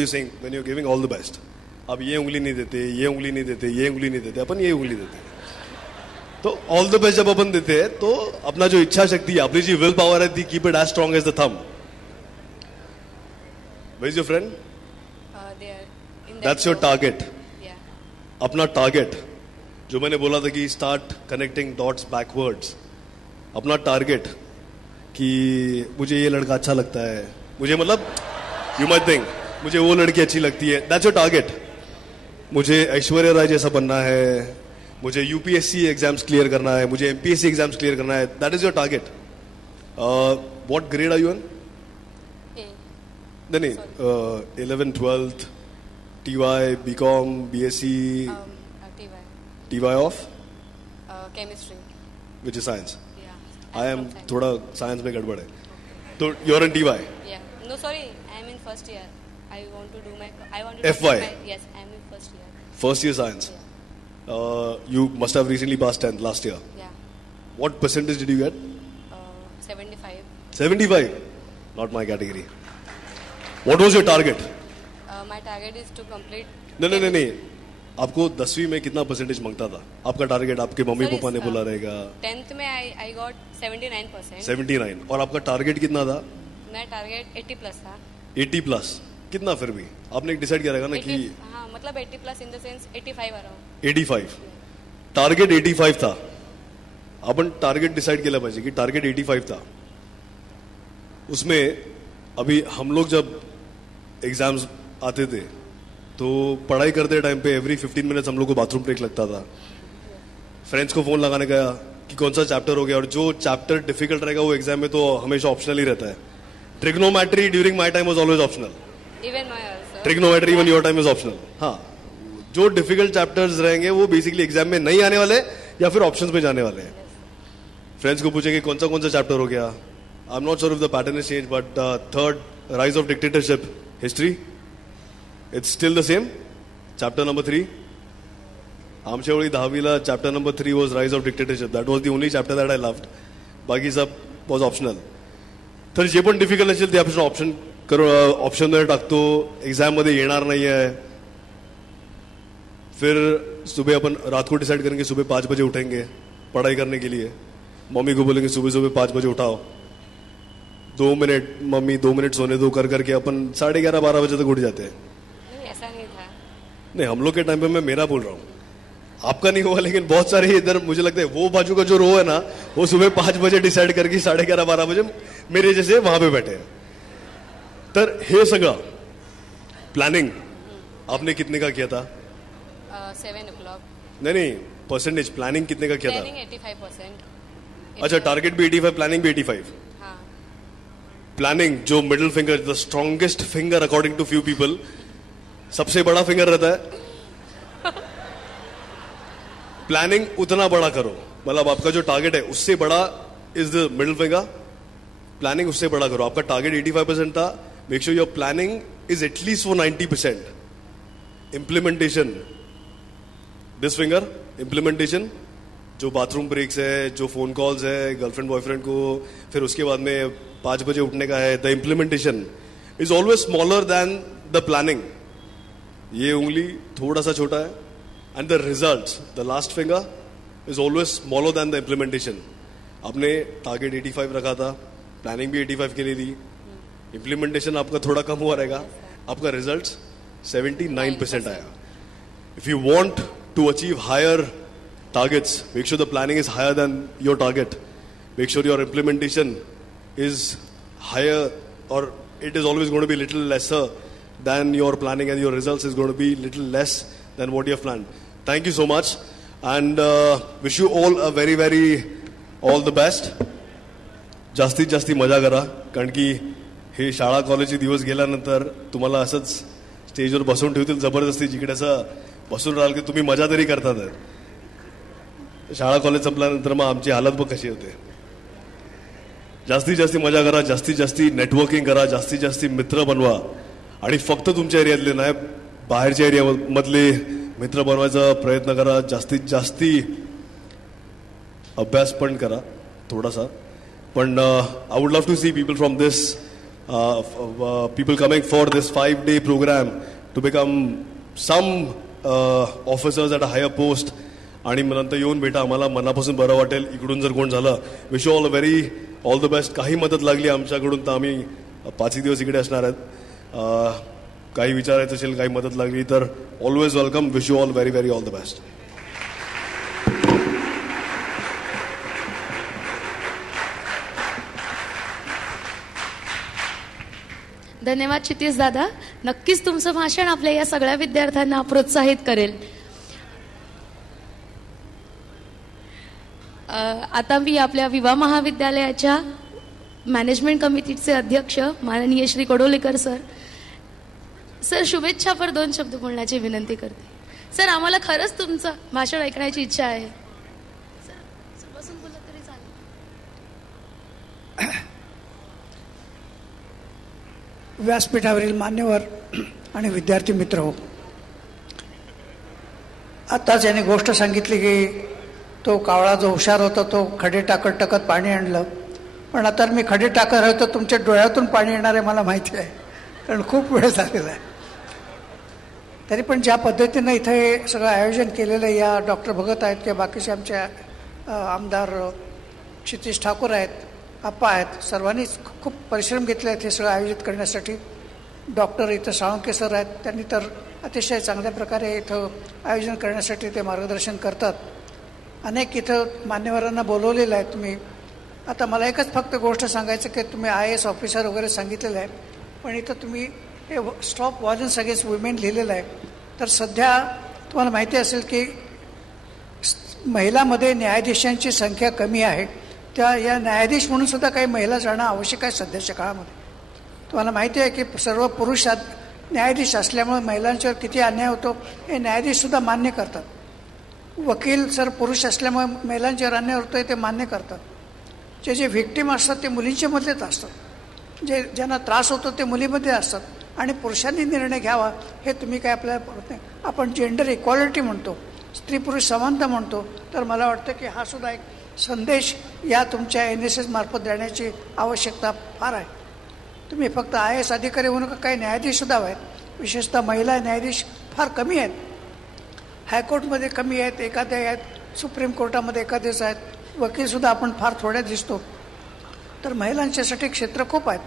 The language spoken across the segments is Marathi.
You saying when you giving all the best, अब ये उंगली नहीं देते, ये उंगली नहीं देते, ये उंगली नहीं देते, अपन ये उंगली देते. तो ऑल द बेस्ट जब अपन देते हैं तो अपना जो इच्छा शक्ति है, अपनी जो विल पावर है, the keep it as strong as the thumb. Where is your friend? That's your target. अपना टारगेट जो मैंने बोला था कि स्टार्ट कनेक्टिंग डॉट्स बैकवर्ड्स. अपना टारगेट कि मुझे ये लड़का अच्छा लगता है, मुझे मतलब यू माइट थिंक मुझे वो लड़की अच्छी लगती है, दैट्स योर टारगेट. मुझे ऐश्वर्या राय जैसा बनना है, मुझे यूपीएससी एग्जाम्स क्लियर करना है, मुझे एमपीएससी एग्जाम्स क्लियर करना है, that is your target. What grade are you on? नहीं 11th 12th TY BCom BSc TY of chemistry which is science. I am थोड़ा साइंस में गड़बड़ है. तो you are in TY? No, sorry, I am in first year. I want to do my FY? Yes, I am in first year. First year science. You must have recently passed 10th last year. Yeah. What percentage did you get? 75. 75? Not my category. What was your target? My target is to complete. नहीं. आपको 10वीं में कितना परसेंटेज मांगता था? आपका टारगेट आपके मम्मी पापा ने बोला रहेगा. 10th में I got 79%. 79. और आपका टारगेट कितना था? मेरा टारगेट 80 प्लस था. 80 प्लस कितना? फिर भी आपने एक डिसाइड किया रहेगा ना कि हाँ, मतलब 80 प्लस इन द सेंस 85 आ रहा हूँ. 85. टारगेट 85 था. आपण टारगेट डिसाइड केलं पाहिजे की टारगेट 85 था. उसमें अभी हम लोग जब एग्जाम्स आते थे तो पढ़ाई करते टाइम पे एवरी 15 मिनट्स हम लोग को बाथरूम ब्रेक लगता था. फ्रेंड्स को फोन लगाने का कि कौन सा चैप्टर हो गया, और जो चैप्टर डिफिकल्ट रहेगा वो एग्जाम में तो हमेशा ऑप्शनल ही रहता है. ट्रिग्नोमेट्री ड्यूरिंग माय टाइम वाज always optional. Even my also. Trigonometry even your time is optional. हाँ, जो डिफिकल्ट चैप्टर्स रहेंगे वो बेसिकली एग्जाम में नहीं आने वाले या फिर ऑप्शंस में जाने वाले हैं. फ्रेंड्स को पूछेंगे कौन सा चैप्टर हो गया. I am not sure if the pattern is change, but third rise of dictatorship history, it's still the same. Chapter number 3. आमच्या वेळी 10वीला chapter number 3 was rise of dictatorship. That was the only chapter that I loved. बाकी सब वॉज ऑप्शनल. तर जे पण डिफिकल्ट असेल ते आपण ऑप्शनमध्ये टाकतो. एग्जाम मध्ये येणार नाही आहे. फिर सुबह अपन रात को डिसाइड करेंगे सुबह 5 बजे उठेंगे पढ़ाई करने के लिए. मम्मी को बोलेंगे सुबह 5 बजे उठाओ. 2 मिनट मम्मी 2 मिनट सोने दो कर करके अपन 11:30 12 बजे तक उठ जाते हैं. नहीं, ऐसा नहीं था. नहीं, हम लोग के टाइम पे मैं मेरा बोल रहा हूँ, आपका नहीं हुआ, लेकिन बहुत सारे इधर मुझे लगता है वो बाजू का जो रो है ना वो सुबह 5 बजे डिसाइड करके 11:30 12 बजे मेरे जैसे वहां पे बैठे हैं. तर हे सगळं प्लॅनिंग आपने कितने का किया था? 7 o'clock. नहीं, परसेंटेज प्लानिंग कितने का किया था? प्लानिंग 85%. अच्छा, टारगेट भी 85, प्लानिंग भी 85. हाँ. प्लानिंग जो middle finger, the strongest finger according to few people, सबसे बड़ा फिंगर रहता है. प्लानिंग उतना बड़ा करो, मतलब आपका जो टारगेट है उससे बड़ा is the middle finger. Planning उससे बड़ा करो. आपका टारगेट 85% था. Make sure your planning is at least for 90%. Implementation, this finger, implementation जो बाथरूम ब्रेक्स है, जो फोन कॉल्स है गर्लफ्रेंड बॉयफ्रेंड को, फिर उसके बाद में 5 बजे उठने का है, the implementation is always smaller than the planning. ये उंगली थोड़ा सा छोटा है. And the results, the last finger is always smaller than the implementation. आपने टारगेट 85 रखा था, प्लानिंग भी 85 के लिए दी, इम्प्लीमेंटेशन आपका थोड़ा कम हुआ रहेगा, आपका रिजल्ट 79% आया. If you want to achieve higher targets, make sure the planning is higher than your target. Make sure your implementation is higher, or it is always going to be little lesser than your planning, and your results is going to be little less than what you have planned. Thank you so much, and wish you all a very very all the best. जास्तीत जास्ती मजा करा, कारण की हे शाळा कॉलेजचे दिवस गेल्यानंतर तुम्हाला असंच स्टेजवर बसवून ठेवतील जबरदस्ती, जिकडे असं बसून राहाल की तुम्ही मजा तरी करतात. शाळा कॉलेज संपल्यानंतर मग आमची हालत बघ कशी होते. जास्तीत जास्ती मजा करा, जास्तीत जास्ती नेटवर्किंग करा, जास्तीत जास्ती मित्र बनवा, आणि फक्त तुमच्या एरियातले नाही बाहेरच्या एरिया मधले मित्र बनवायचा प्रयत्न करा. जास्तीत जास्ती अभ्यास पण करा थोडासा. पण I would love to see people from this people coming for this 5-day program to become some officers at a higher post. आणि नंतर येऊन भेटा, आम्हाला मनापासून बरं वाटेल. इकडून जर कोण झालं, wish you all the best. काही मदत लागली आमच्याकडून तर आम्ही 5 दिवस इकडे असणार आहेत. काही विचारायचं असेल, काही मदत लागली तर always welcome. Wish you all very very all the best. धन्यवाद क्षितिज दादा. नक्कीच तुमचं भाषण आपल्या या सगळ्या विद्यार्थ्यांना प्रोत्साहित करेल. आता मी आपल्या विवा महाविद्यालयाच्या मॅनेजमेंट कमिटीचे अध्यक्ष माननीय श्री कडोलीकर सर शुभेच्छापर 2 शब्द बोलण्याची विनंती करते. सर, आम्हाला खरंच तुमचं भाषण ऐकण्याची इच्छा आहे. सर बसून बोलत तरी चालेल. व्यासपीठावरील मान्यवर आणि विद्यार्थी मित्र हो, आत्ताच याने गोष्ट सांगितली की तो कावळा जो हुशार होता तो खडे टाकत टाकत पाणी आणलं. पण आता मी खडे टाकत राहतो, तुमच्या डोळ्यातून पाणी येणार आहे मला माहिती आहे, कारण खूप वेळ झालेला आहे. तरी पण ज्या पद्धतीनं इथं हे सगळं आयोजन केलेलं आहे, या डॉक्टर भगत आहेत किंवा बाकीचे आमच्या आमदार क्षितिज ठाकूर आहेत, आप्पा आहेत, सर्वांनीच खूप परिश्रम घेतले आहेत हे सगळं आयोजित करण्यासाठी. डॉक्टर इथं साळुंके सर आहेत, त्यांनी तर अतिशय चांगल्या प्रकारे इथं आयोजन करण्यासाठी ते मार्गदर्शन करतात. अनेक इथं मान्यवरांना बोलवलेलं आहे तुम्ही. आता मला एकच फक्त गोष्ट सांगायचं की तुम्ही IAS ऑफिसर वगैरे सांगितलेलं आहे, पण इथं तुम्ही हे स्टॉप व्हायलन्स अगेन्स्ट वुमेन लिहिलेलं आहे. तर सध्या तुम्हाला माहिती असेल की महिलांमध्ये न्यायाधीशांची संख्या कमी आहे. त्या या न्यायाधीश म्हणून सुद्धा काही महिला जाणं आवश्यक आहे सध्याच्या काळामध्ये. तुम्हाला माहिती आहे की सर्व पुरुष न्यायाधीश असल्यामुळे महिलांच्यावर किती अन्याय होतो हे न्यायाधीशसुद्धा मान्य करतात. वकील सर पुरुष असल्यामुळे महिलांच्यावर अन्याय होतोय ते मान्य करतात. जे व्हिक्टीम असतात ते मुलींच्या मधलेच असतात, ज्यांना त्रास होतो ते मुलीमध्ये असतात. आणि पुरुषांनी निर्णय घ्यावा हे तुम्ही काय आपल्याला पडत नाही. आपण जेंडर इक्वॅलिटी म्हणतो, स्त्री पुरुष समानता म्हणतो. तर मला वाटतं की हा सुद्धा एक संदेश या तुमच्या NSS मार्फत देण्याची आवश्यकता फार आहे. तुम्ही फक्त IAS अधिकारी होऊ नका, काही न्यायाधीशसुद्धा आहेत. विशेषतः महिला न्यायाधीश फार कमी आहेत. हायकोर्टमध्ये कमी आहेत, एखाद्या आहेत, सुप्रीम कोर्टामध्ये एखादेच आहेत. वकीलसुद्धा आपण फार थोड्या दिसतो. तर महिलांच्यासाठी क्षेत्र खूप आहेत.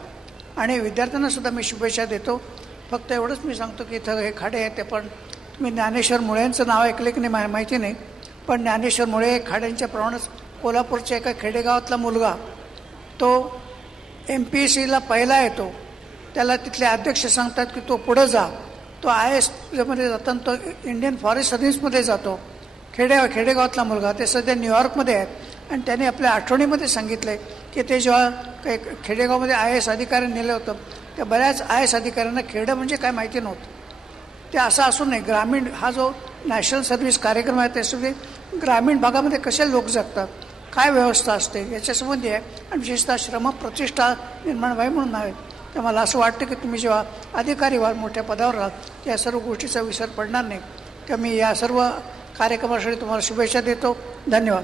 आणि विद्यार्थ्यांनासुद्धा मी शुभेच्छा देतो. फक्त एवढंच मी सांगतो की इथं हे खाडे आहेत ते पण तुम्ही ज्ञानेश्वर मुळेंचं नाव ऐकले की नाही माहिती नाही, पण ज्ञानेश्वर मुळे खाड्यांच्या प्रमाणेच कोल्हापूरच्या एका खेडेगावातला मुलगा तो MPSCला पहिला येतो. त्याला तिथले अध्यक्ष सांगतात की तो पुढं जा. तो IAS मध्ये जाताना तो इंडियन फॉरेस्ट सर्व्हिसमध्ये जातो. खेडेगावातला मुलगा, ते सध्या न्यूयॉर्कमध्ये आहेत. आणि त्याने आपल्या आठवणीमध्ये सांगितलं की ते जेव्हा काही खेडेगावमध्ये IAS अधिकाऱ्यांनी नेलं होतं त्या बऱ्याच IAS अधिकाऱ्यांना खेडं म्हणजे काय माहिती नव्हतं. ते असं असून नाही, ग्रामीण हा जो नॅशनल सर्व्हिस कार्यक्रम आहे त्यासाठी ग्रामीण भागामध्ये कसे लोक जगतात, काय व्यवस्था असते याच्यासंबंधी आहे. आणि विशेषतः श्रम प्रतिष्ठा निर्माण व्हावी म्हणून आहे. तर मला असं वाटतं की तुम्ही जेव्हा अधिकारी व्हाल, मोठ्या पदावर राहाल, या सर्व गोष्टीचा विसर पडणार नाही. तर मी या सर्व कार्यक्रमासाठी तुम्हाला शुभेच्छा देतो. धन्यवाद.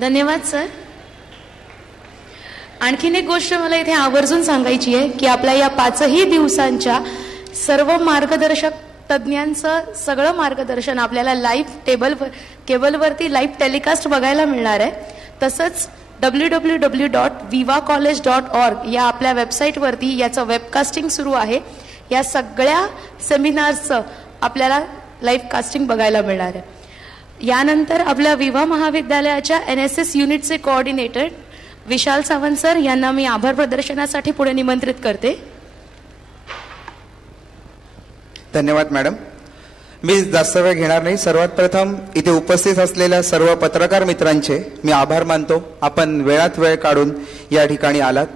धन्यवाद सर. आणखीन एक गोष्ट मला इथे आवर्जून सांगायची आहे की आपल्या या 5ही दिवसांच्या सर्व मार्गदर्शक तज्ज्ञांचं सगळं मार्गदर्शन आपल्याला लाईव्ह केबलवरती लाईव्ह टेलिकास्ट बघायला मिळणार आहे. तसंच www.vivacollege.org या आपल्या वेबसाईटवरती याचं वेबकास्टिंग सुरू आहे. या सगळ्या सेमिनार्सचं आपल्याला लाईव्ह कास्टिंग बघायला मिळणार आहे. यानंतर आपल्या विवा महाविद्यालयाच्या NSS युनिटचे कोऑर्डिनेटर विशाल सावंत सर यांना मी आभार प्रदर्शनासाठी पुढे निमंत्रित करते. धन्यवाद मॅडम. मी जास्त वेळ घेणार नाही. सर्वात प्रथम इथे उपस्थित असलेल्या सर्व पत्रकार मित्रांचे मी आभार मानतो. आपण वेळात वेळ काढून या ठिकाणी आलात.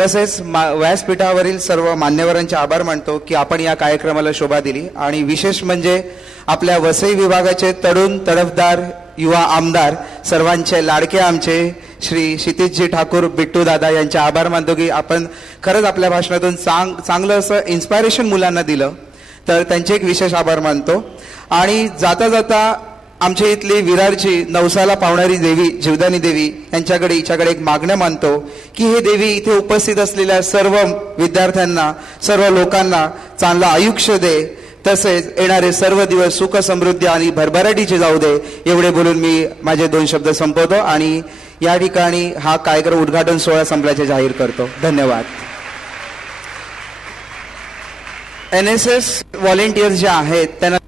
तसेच व्यासपीठावरील सर्व मान्यवरांचे आभार मानतो की आपण या कार्यक्रमाला शोभा दिली. आणि विशेष म्हणजे आपल्या वसई विभागाचे तरुण तडफदार युवा आमदार सर्वांचे लाडके आमचे श्री क्षितिजजी ठाकूर बिट्टू दादा यांचे आभार मानतो की आपण खरंच आपल्या भाषणातून चांगलं असं इन्स्पायरेशन मुलांना दिलं. तर त्यांचे एक विशेष आभार मानतो. आणि जाता जाता आमच्या इथली विरारची नवसाला पावणारी देवी जीवदानी देवी यांच्याकडे हिच्याकडे एक मागणं मानतो की हे देवी इथे उपस्थित असलेल्या सर्व विद्यार्थ्यांना सर्व लोकांना चांगलं आयुष्य दे, तसेच येणारे सर्व दिवस सुख समृद्धी आणि भरभराटीचे जाऊ दे. एवढे बोलून मी माझे 2 शब्द संपवतो आणि या ठिकाणी हा कार्यक्रम उद्घाटन सोहळा संपल्याचे जाहीर करतो. धन्यवाद. NSS व्हॉलेंटियर्स जे आहेत त्यांना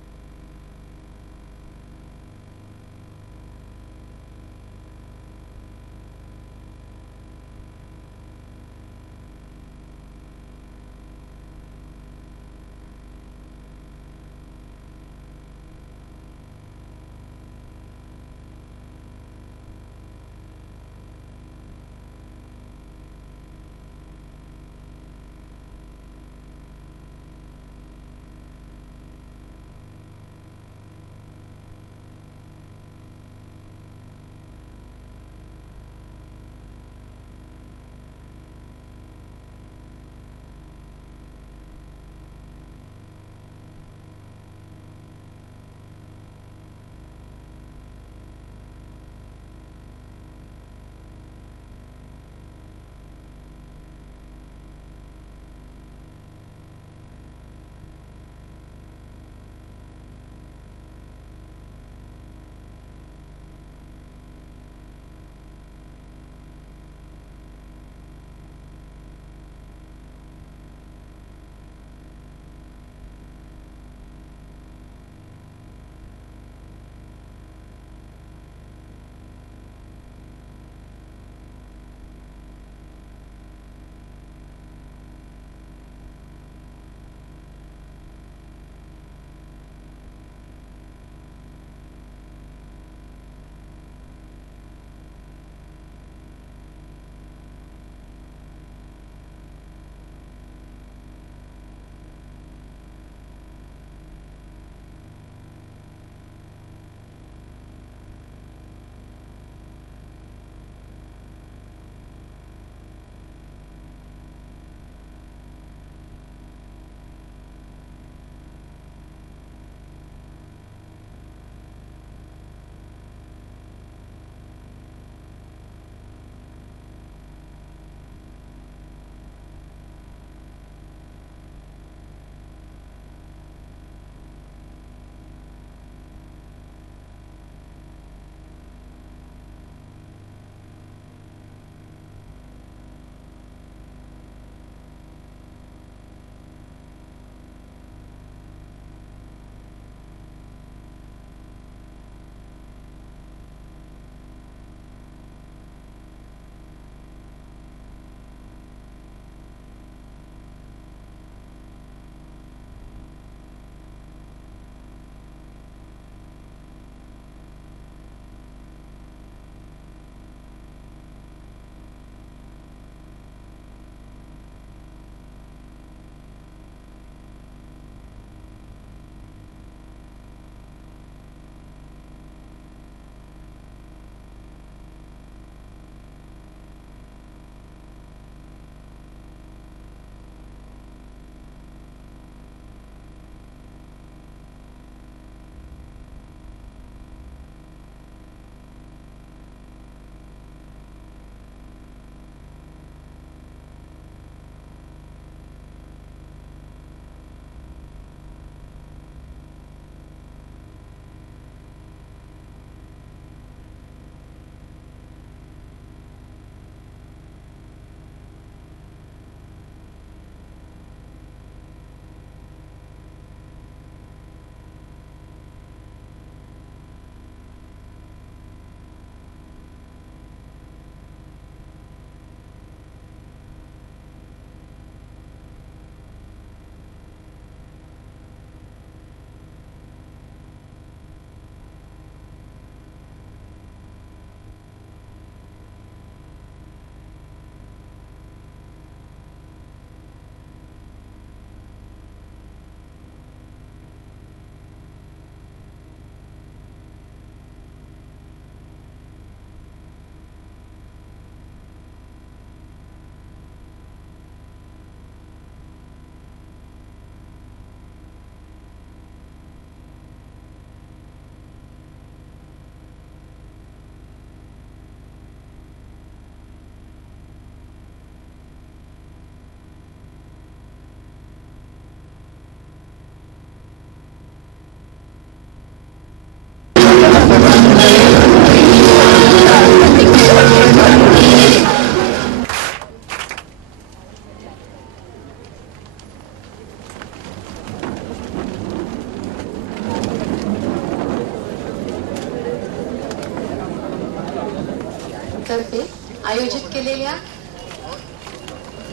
आयोजित केलेल्या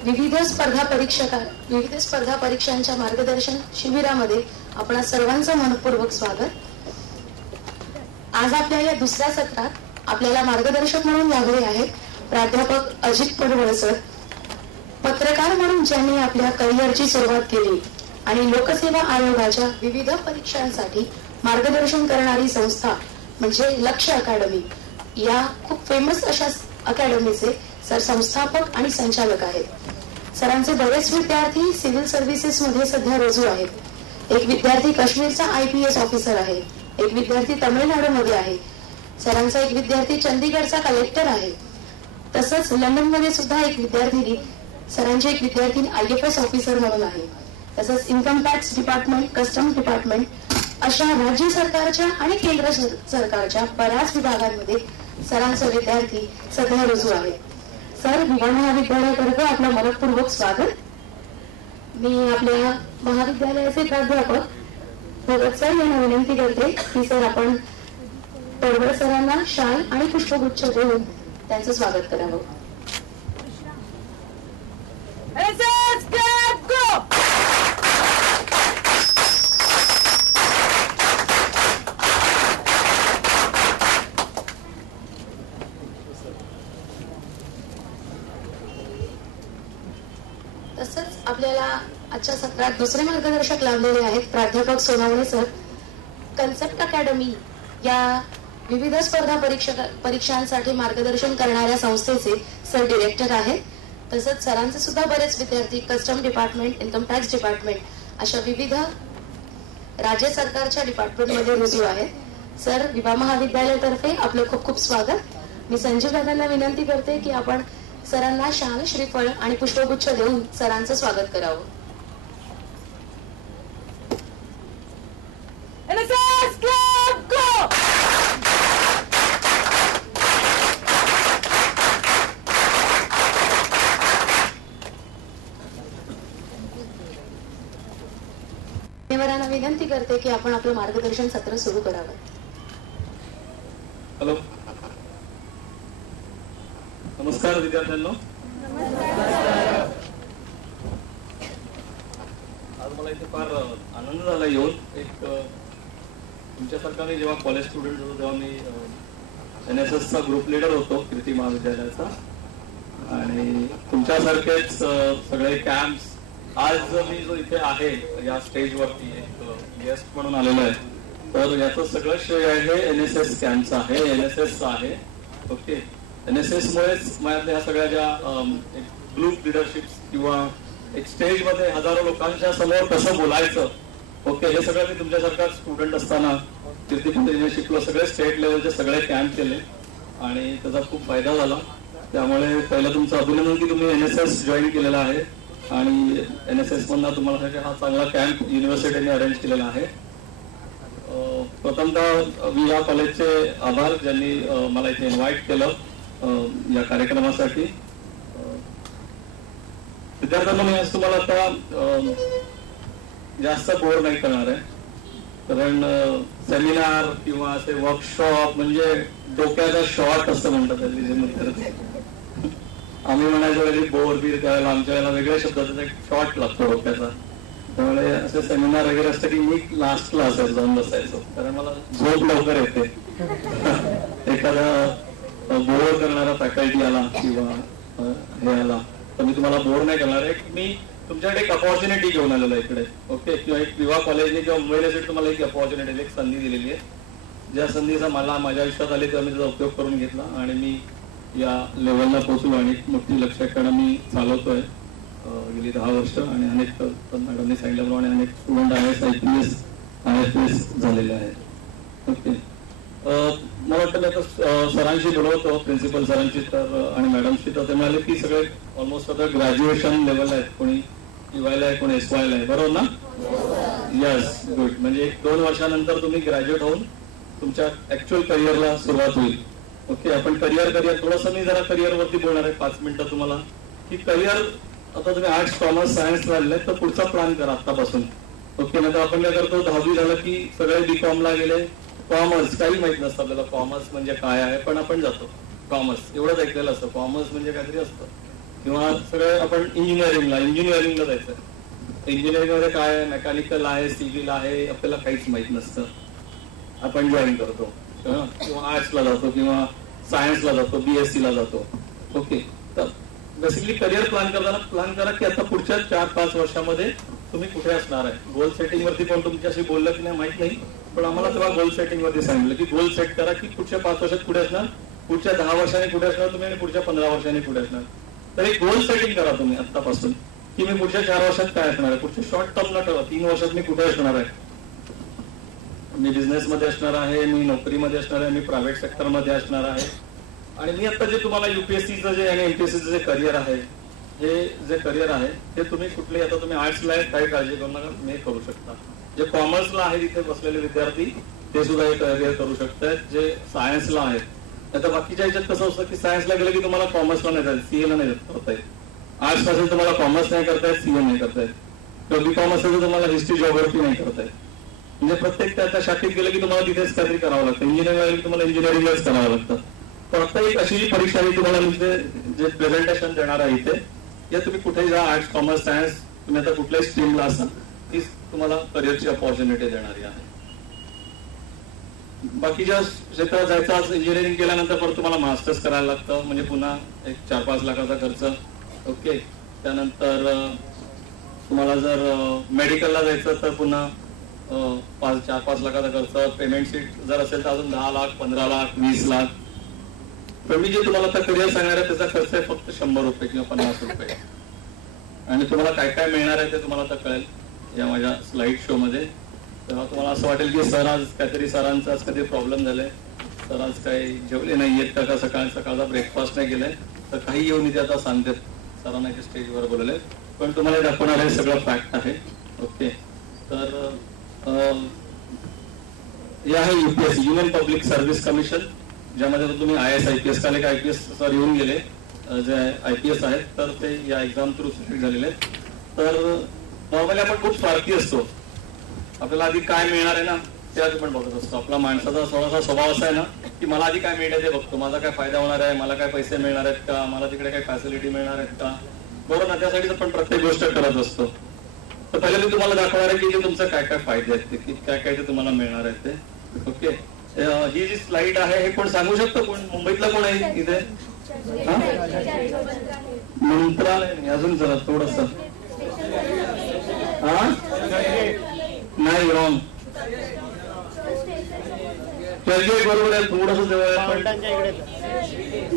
विविध स्पर्धा परीक्षांच्या मार्गदर्शन शिबिरामध्ये आपणा सर्वांचं मनपूर्वक स्वागत. आज आपल्या या दुसऱ्या सत्रात आपल्याला मार्गदर्शक म्हणून लाभले आहेत प्राध्यापक अजित पडवळ सर. पत्रकार म्हणून ज्यांनी आपल्या करिअरची सुरुवात केली आणि लोकसेवा आयोगाच्या विविध परीक्षांसाठी मार्गदर्शन करणारी संस्था म्हणजे लक्ष्य अकॅडमी, या खूप फेमस अशा अकॅडमीचे सर संस्थापक आणि संचालक आहेत. सरांचे बरेच विद्यार्थी सिव्हिल सर्व्हिसेस मध्ये सध्या रुजू आहेत. एक विद्यार्थी काश्मीरचा IPS ऑफिसर आहे, एक विद्यार्थी तमिळनाडूमध्ये आहे, सरांचा एक विद्यार्थी चंदीगडचा कलेक्टर आहे. तसंच लंडनमध्ये सुद्धा एक विद्यार्थिनी, सरांची एक विद्यार्थिनी IFS ऑफिसर म्हणून आहे. तसंच income tax department, custom department अशा राज्य सरकारच्या आणि केंद्र सरकारच्या बऱ्याच विभागांमध्ये सरांचे विद्यार्थी सध्या रुजू आहेत. सर, विवाह महाविद्यालयातर्फे आपलं मनपूर्वक स्वागत. मी आपल्या महाविद्यालयाचे प्राध्यापक भगत सर यांना विनंती करते की सर आपण पडवळ सरांना शाल आणि पुष्पगुच्छ देऊन त्यांचं स्वागत करावं. तसंच आपल्याला आजच्या सत्रात दुसरे मार्गदर्शक लाभलेले आहेत प्राध्यापक सोनावणे सर. कन्सेप्ट अकॅडमी या विविध स्पर्धा परीक्षांसाठी मार्गदर्शन करणाऱ्या संस्थेचे सर डिरेक्टर आहेत. तसंच सरांचे सुद्धा बरेच विद्यार्थी custom department, income tax department अशा विविध राज्य सरकारच्या डिपार्टमेंटमध्ये रुजू आहेत. सर, विवाह महाविद्यालयातर्फे आपलं खूप खूप स्वागत. मी संजीव दादांना विनंती करते की आपण सरांना शाल, श्रीफळ आणि पुष्पगुच्छ देऊन सरांचं स्वागत करावं. मान्यवरांना विनंती करते की आपण आपलं मार्गदर्शन सत्र सुरू करावं. हॅलो, नमस्कार विद्यार्थ्यांनो. आज मला इथे फार आनंद झाला येऊन. एक तुमच्यासारखा मी जेव्हा कॉलेज स्टुडंट होतो तेव्हा मी NSSचा ग्रुप लीडर होतो कीर्ती महाविद्यालयाचा, आणि तुमच्यासारखेच सगळे कॅम्प्स. आज मी जो इथे आहे या स्टेजवरती एक गेस्ट म्हणून आलेलो आहे, तर याचं सगळं श्रेय आहे NSS कॅम्पचं आहे, NSSचं आहे. ओके, NSS मुळेच माझ्यातल्या ह्या सगळ्या ज्या ग्रुप लिडरशिप किंवा एक स्टेज मध्ये हजारो लोकांच्या समोर कसं बोलायचं, ओके, हे सगळं मी तुमच्यासारखा स्टुडंट असताना कीर्ती शिकलो. सगळे स्टेट लेवलचे सगळे कॅम्प केले आणि त्याचा खूप फायदा झाला. त्यामुळे पहिलं तुमचं अभिनंदन की तुम्ही NSS जॉईन केलेला आहे आणि NSS मधून तुम्हाला हा चांगला कॅम्प युनिव्हर्सिटीने अरेंज केलेला आहे. प्रथमतः विहा कॉलेजचे आभार ज्यांनी मला इथे इन्व्हाइट केलं या कार्यक्रमासाठी. विद्यार्थ्यांना मी आज तुम्हाला आता जास्त बोर नाही करणार आहे, कारण सेमिनार किंवा असे वर्कशॉप म्हणजे डोक्याचा शॉर्ट असं म्हणतात. आम्ही म्हणायचो वेगळी बोर बीर करायला, आमच्या वेळेला वेगळ्या शब्दाचा एक शॉर्ट लागतो डोक्याचा. त्यामुळे असे सेमिनार वगैरे असतं की मी लास्टला असायचो, जाऊन बसायचो, कारण मला झोप लवकर येते. एखादा बोर करणारा फॅकल्टी आला किंवा हे आला तर मी तुम्हाला बोर नाही करणार आहे. मी तुमच्याकडे एक अपॉर्च्युनिटी घेऊन आलेलो आहे इकडे, ओके, किंवा एक विवाह कॉलेजने किंवा मुंबई युनिव्हर्सिटी तुम्हाला एक अपॉर्च्युनिटी, एक संधी दिलेली आहे. ज्या संधीचा मला माझ्या आयुष्यात आली तेव्हा मी त्याचा उपयोग करून घेतला आणि मी या लेवलला पोहोचलो आणि मोठी लक्ष अकॅडमी चालवतोय गेली 10 वर्ष. आणि अनेक मॅडमने सांगितल्याप्रमाणे अनेक स्टुडंट IAS, IPS, IFS झालेले आहेत. ओके, मला वाटतं मी आता सरांशी बोलवतो, प्रिन्सिपल सरांशी तर आणि मॅडमशी. तर ते म्हणाले की सगळे ऑलमोस्ट आता ग्रॅज्युएशन लेवल आहेत, कोणी UY ला आहे, कोणी SY ला आहे, बरोबर ना? Yes, good. म्हणजे 1-2 वर्षानंतर तुम्ही ग्रॅज्युएट होऊन तुमच्या ऍक्च्युअल करिअरला सुरुवात होईल. ओके, आपण करिअर थोडंसं मी जरा करिअरवरती बोलणार आहे 5 मिनिटं तुम्हाला, की करिअर आता तुम्ही आर्ट्स, कॉमर्स, सायन्स झालेलं आहे तर पुढचा प्लॅन करा आतापासून. ओके, नाही तर आपण काय करतो 10वी झालं की सगळे BCom ला गेले, कॉमर्स काही माहित नसतं आपल्याला कॉमर्स म्हणजे काय आहे, पण आपण जातो. कॉमर्स एवढंच ऐकलेलं असतं. कॉमर्स म्हणजे काहीतरी असतं. किंवा सगळं आपण इंजिनिअरिंगला जायचं. इंजिनिअरिंगमध्ये काय आहे, मेकॅनिकल आहे, सिव्हिल आहे, आपल्याला काहीच माहित नसतं. आपण जॉईन करतो किंवा आर्ट्सला जातो किंवा सायन्सला जातो, BSc ला जातो. ओके, तर बेसिकली करिअर प्लॅन करताना प्लॅन करा की आता पुढच्या 4-5 वर्षामध्ये तुम्ही कुठे असणार आहे. गोल सेटिंग वरती पण तुमच्याशी बोललं की नाही माहित नाही, पण आम्हाला तेव्हा गोल सेटिंग वरती सांगितलं की गोल सेट करा की पुढच्या 5 वर्षात कुठे असणार, पुढच्या 10 वर्षांनी कुठे असणार तुम्ही आणि पुढच्या 15 वर्षांनी कुठे असणार. तर एक गोल सेटिंग करा तुम्ही आतापासून की मी पुढच्या 4 वर्षात काय असणार आहे. पुढच्या शॉर्ट टर्मला ठरवा 3 वर्षात मी कुठे असणार आहे. मी बिझनेसमध्ये असणार आहे, मी नोकरीमध्ये असणार आहे, मी प्रायव्हेट सेक्टरमध्ये असणार आहे. आणि मी आता जे तुम्हाला UPSCचं जे आणि MPSCचं जे करिअर आहे, हे जे करिअर आहे ते तुम्ही कुठले, आता तुम्ही आर्ट्सला आहे काही काळजी करू नका, मी करू शकता. जे कॉमर्सला आहे तिथे बसलेले विद्यार्थी ते सुद्धा हे करिअर करू शकतात. जे सायन्सला आहेत, आता बाकीच्या ह्याच्यात कसं असतं की सायन्सला गेलं की तुम्हाला कॉमर्सला नाही जायचं, CA ला नाही करता येत. आर्ट्स असेल तुम्हाला कॉमर्स नाही करता येत, CA नाही करता येत. किंवा BCom असेल तर तुम्हाला हिस्ट्री जिओग्राफी नाही करता येत. म्हणजे प्रत्येक त्या शाखेत गेलं की तुम्हाला तिथेच काहीतरी करावं लागतं. इंजिनिअरिंग गेलं की तुम्हाला इंजिनिअरिंगच करावं लागतं. पण आता एक अशी परीक्षा आहे तुम्हाला म्हणजे जे प्रेझेंटेशन देणार आहे इथे, या तुम्ही कुठेही जा, आर्ट्स कॉमर्स सायन्स, तुम्ही आता कुठल्याही स्ट्रीमला असाल तीच तुम्हाला करिअरची अपॉर्च्युनिटी देणारी आहे. बाकीच्या क्षेत्रात जायचं, इंजिनिअरिंग केल्यानंतर परत तुम्हाला मास्टर्स करायला लागतं, म्हणजे पुन्हा एक 4-5 लाखाचा खर्च. ओके, त्यानंतर तुम्हाला जर मेडिकलला जायचं तर पुन्हा 4-5 लाखाचा खर्च. पेमेंट सीट जर असेल तर अजून 10 लाख, 15 लाख, 20 लाख. पण मी जे तुम्हाला आता करिअर सांगणार आहे त्याचा खर्च आहे फक्त 100 रुपये किंवा 50 रुपये. आणि तुम्हाला काय काय मिळणार आहे ते तुम्हाला आता कळेल या माझ्या स्लाइड शो मध्ये. तेव्हा तुम्हाला असं वाटेल की सर आज काहीतरी, सरांचा आज काहीतरी प्रॉब्लेम झालाय, सर आज काही जेवले नाहीयेत का, सकाळचा ब्रेकफास्ट नाही केलाय, तर काही येऊन इथे आता सांगतात सरांना ते स्टेजवर बोलवले. पण तुम्हाला दाखवणार आहे सगळं फॅक्ट आहे. ओके, तर हे आहे UPSC, union public service commission, ज्यामध्ये तुम्ही IAS IPS, काल एक IPS सर येऊन गेले जे IPS आहेत, तर ते या एक्झाम थ्रू सिलेक्ट झालेले आहेत. तर नॉर्मली आपण खूप स्वार्थी असतो, आपल्याला आधी काय मिळणार आहे ना ते आधी पण बघत असतो. आपला माणसाचा थोडासा स्वभाव असा आहे ना की मला आधी काय मिळणार ते बघतो, माझा काय फायदा होणार आहे, मला काय पैसे मिळणार आहेत का, मला तिकडे काय फॅसिलिटी मिळणार आहेत का, बरोबर ना. त्यासाठी आपण प्रत्येक गोष्ट करत असतो. तर पहिले मी तुम्हाला दाखवणार आहे की ते तुमचे काय काय फायदे आहेत, ते काय काय ते तुम्हाला मिळणार आहेत ते. ओके, ही जी स्लाइड आहे हे कोण सांगू शकतो, कोण मुंबईतला कोण आहे इथे? मंत्रालय अजून जरा थोडस नाही, रॉंग. चर्चगेट बरोबर आहे, थोडस जवळ आहे.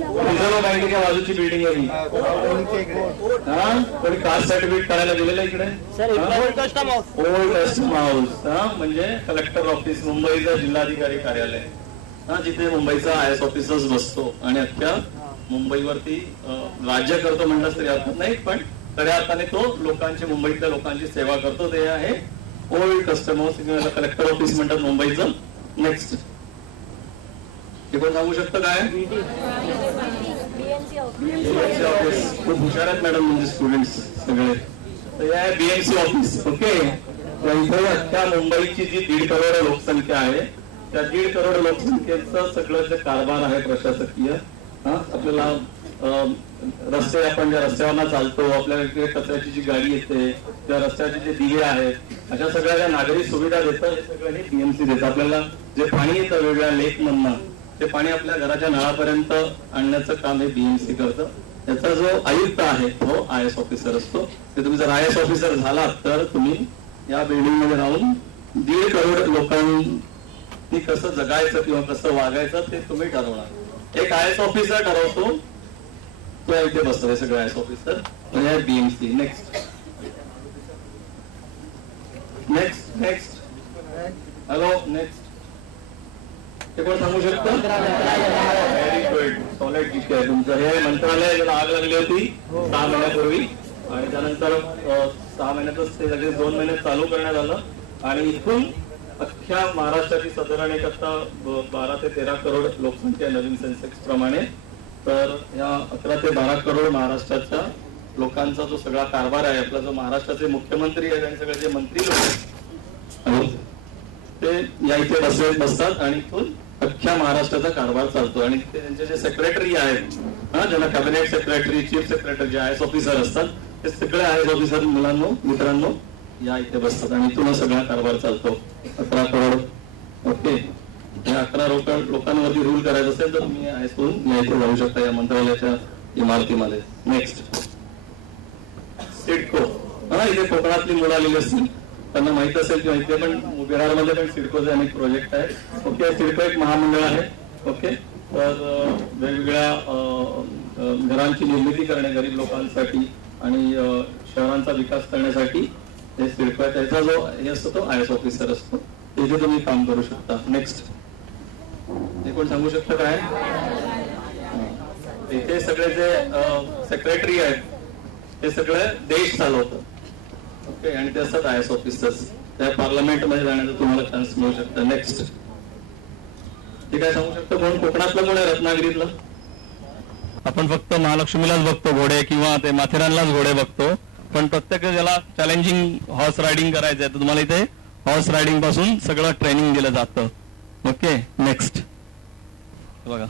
रिझर्व्ह बँकेच्या बाजूची बिल्डिंग आहे. कोणी कास्ट सर्टिफिकेट करायला दिलेलं आहे इकडे. ओल्ड कस्टम हाऊस, म्हणजे कलेक्टर ऑफिस, मुंबईचं जिल्हाधिकारी कार्यालय, जिथे मुंबईचा IAS ऑफिसर्स बसतो आणि अख्ख्या मुंबईवरती राज्य करतो म्हणलं तरी हरकत नाही, पण खऱ्या अर्थाने तो लोकांची, मुंबईतल्या लोकांची सेवा करतो. ते आहे old custom house, collector office म्हणतात मुंबईचं. नेक्स्ट हे कोण सांगू शकतं काय? BMC office. खूप हुशार आहेत मॅडम म्हणजे स्टुडंट्स सगळे. तर हे आहे BMC ऑफिस. ओके, इथे अख्ख्या मुंबईची जी 1.5 करोड लोकसंख्या आहे त्या 1.5 करोड लोकसंख्येचं सगळं जे कारभार आहे प्रशासकीय, आपल्याला रस्ते, आपण ज्या रस्त्यावर चालतो, आपल्याला कचऱ्याची जी गाडी येते, त्या रस्त्याचे जे दिवे आहेत, अशा सगळ्या ज्या नागरी सुविधा देतं हे सगळं हे BMC देतं. आपल्याला जे पाणी येतं वेगळ्या लेक मधनं, ते पाणी आपल्या घराच्या नळापर्यंत आणण्याचं काम हे BMC करतं. याचा जो आयुक्त आहे तो IAS ऑफिसर असतो. ते तुम्ही जर IAS ऑफिसर झालात तर तुम्ही या बिल्डिंग मध्ये राहून 1.5 करोड लोकांनी कसं जगायचं किंवा कसं वागायचं ते तुम्ही ठरवणार. एक IAS ऑफिसर ठरवतो, तो इथे बसतो. हे सगळे IAS ऑफिसर म्हणजे BMC. नेक्स्ट हॅलो, नेक्स्ट ते कोण सांगू शकतं? व्हेरी गुड, सॉलिड ठीक आहे तुमचं. हे मंत्रालय ज्याला आग लागली होती 6 महिन्यापूर्वी, आणि त्यानंतर 6 महिन्यातच ते लगेच 2 महिन्यात चालू करण्यात आलं. आणि इथून अख्ख्या महाराष्ट्राची साधारण एक आता 12 ते 13 करोड लोकसंख्या नवीन सेन्सेक्स प्रमाणे. तर या 11 ते 12 करोड महाराष्ट्राच्या लोकांचा जो सगळा कारभार आहे, आपला जो महाराष्ट्राचे मुख्यमंत्री आहेत आणि सगळे जे मंत्री लोक आहेत ते या इथे बसतात आणि इथून अख्ख्या महाराष्ट्राचा कारभार चालतो. आणि त्यांचे जे सेक्रेटरी आहेत, ज्याला कॅबिनेट सेक्रेटरी, चीफ सेक्रेटरी, जे IAS ऑफिसर असतात, ते सगळे IAS ऑफिसर मुलांनो, मित्रांनो या इथे बसतात आणि इथून सगळा कारभार चालतो. 11 करोड. ओके, या 11 लोकांवरती रूल करायचं असेल तर तुम्ही IAS करून इथे जाऊ शकता या मंत्रालयाच्या इमारतीमध्ये. नेक्स्ट, सिडको. इथे कोकणातली मुलं आलेली असतील, त्यांना माहित असेल किंवा इथे पण बिहारमध्ये पण सिडकोचे अनेक प्रोजेक्ट आहे. ओके, सिडको एक महामंडळ आहे. ओके, तर वेगवेगळ्या घरांची निर्मिती करणे गरीब लोकांसाठी आणि शहरांचा विकास करण्यासाठी हे सिडको आहे. त्याचा जो हे असतो तो IAS ऑफिसर असतो, तिथे तुम्ही काम करू शकता. नेक्स्ट, हे कोण सांगू शकतं काय? इथे सगळे जे सेक्रेटरी आहेत ते सगळे देश चालवतात. ओके, आणि ते असतात IAS ऑफिसर्स. त्या पार्लमेंटमध्ये जाण्याचा तुम्हाला चान्स मिळू शकतो. नेक्स्ट, ते काय सांगू शकतो कोण? कोकणातलं कोण आहे? रत्नागिरीतलं? आपण फक्त महालक्ष्मीलाच बघतो घोडे किंवा ते माथेरानलाच घोडे बघतो, पण प्रत्येक ज्याला चॅलेंजिंग हॉर्स रायडिंग करायचं आहे तर तुम्हाला इथे हॉर्स रायडिंग पासून सगळं ट्रेनिंग दिलं जातं. ओके, नेक्स्ट बघा,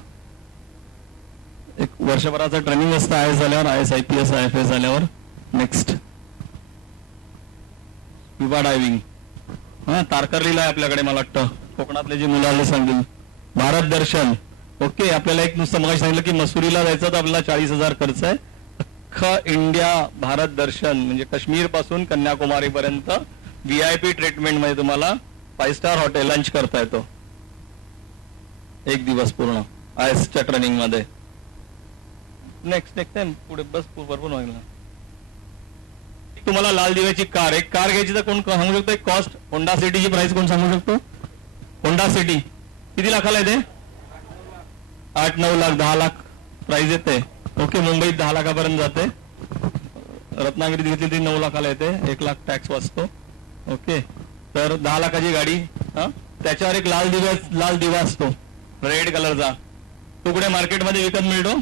एक वर्षभराचं ट्रेनिंग असतं IAS झाल्यावर, IAS IPS IFS झाल्यावर. Next, scuba diving. तारकर्लीला आहे आपल्याकडे, मला वाटतं कोकणातले जे मुलं आले सांगतील. भारत दर्शन. ओके, आपल्याला एक नुसतं मगाशी सांगितलं की मसुरीला जायचं तर आपल्याला 40,000 खर्च आहे. अख्खा इंडिया भारत दर्शन म्हणजे काश्मीर पासून कन्याकुमारी पर्यंत VIP ट्रीटमेंट मध्ये तुम्हाला 5 स्टार हॉटेल लंच करता येतो एक दिवस पूर्ण IASच्या ट्रेनिंग मध्ये. नेक्स्ट टाइम पुढे बस भरपूर व्हायला. तुम्हाला लाल दिव्याची कार, एक कार घ्यायची तर कोण सांगू शकतो? एक कॉस्ट होंडा सिटीची प्राइस कोण सांगू शकतो? होंडा सिटी किती लाखाला येते? 8-9 लाख 10 लाख प्राइस येते. ओके, मुंबईत 10 लाखापर्यंत जाते, रत्नागिरीत घेतली ती 9 लाखाला येते, 1 लाख टॅक्स वाचतो. ओके, तर 10 लाखाची गाडी, त्याच्यावर एक लाल दिवा असतो रेड कलरचा, तो कुठे मार्केटमध्ये विकत मिळतो.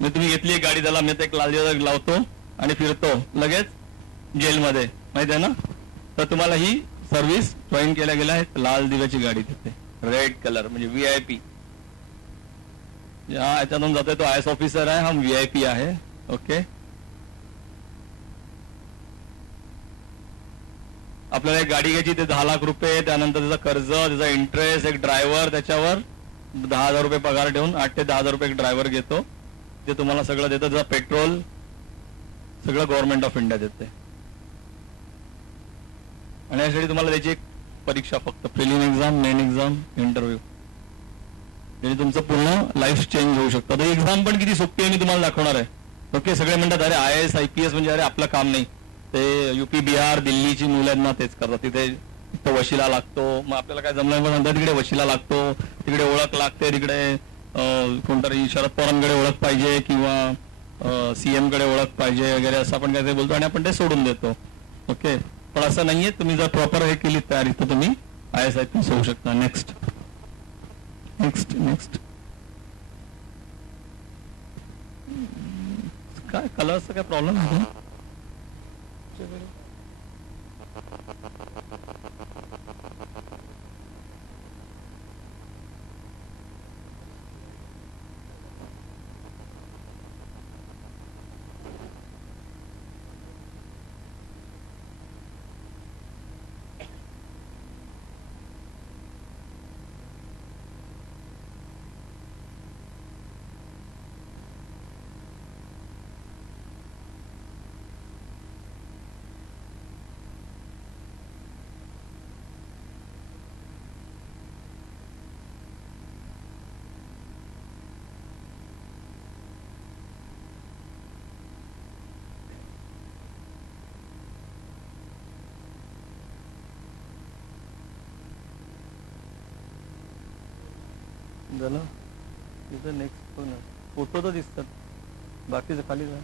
मी तुम्ही घेतली एक गाडी, त्याला मी एक लाल दिवा लावतो आणि फिरतो, लगेच जेलमध्ये, माहिती आहे ना. तर तुम्हाला ही सर्व्हिस जॉईन केल्या गेल्या आहेत. लाल दिव्याची गाडी तिथे रेड कलर म्हणजे VIP. याच्यातून जातोय तो IAS ऑफिसर आहे, हा VIP आहे. ओके, आपल्याला एक गाडी घ्यायची, ते 10 लाख रुपये, त्यानंतर त्याचं कर्ज, त्याचा इंटरेस्ट, एक ड्रायव्हर, त्याच्यावर 10,000 रुपये पगार ठेवून 8 ते 10,000 रुपये एक ड्रायव्हर घेतो, ते तुम्हाला सगळं देतं. त्याचा पेट्रोल सगळं गव्हर्नमेंट ऑफ इंडिया देते. आणि यासाठी तुम्हाला त्याची एक परीक्षा, फक्त prelim exam, main exam, interview, म्हणजे तुमचं पूर्ण लाईफ चेंज होऊ शकतं. तर एक्झाम पण किती सोपी आहे मी तुम्हाला दाखवणार आहे. ओके, सगळे म्हणतात अरे IAS IPS म्हणजे अरे आपलं काम नाही, ते UP बिहार दिल्लीची मुलांना तेच करतात. तिथे वशिला लागतो, मग आपल्याला काय जमलं म्हणतात तिकडे वशिला लागतो, तिकडे ओळख लागते, तिकडे कोणतरी शरद पवारांकडे ओळख पाहिजे किंवा CM कडे ओळख पाहिजे वगैरे असं आपण काय ते बोलतो आणि आपण ते सोडून देतो. ओके, पण असं नाहीये, तुम्ही जर प्रॉपर हे केली तयारी तर तुम्ही IAS IPS होऊ शकता. नेक्स्ट काय कलरचा काय प्रॉब्लेम आहे? झालं तिथं नेक्स्ट फोटो तर दिसतात, बाकीचं खाली जा.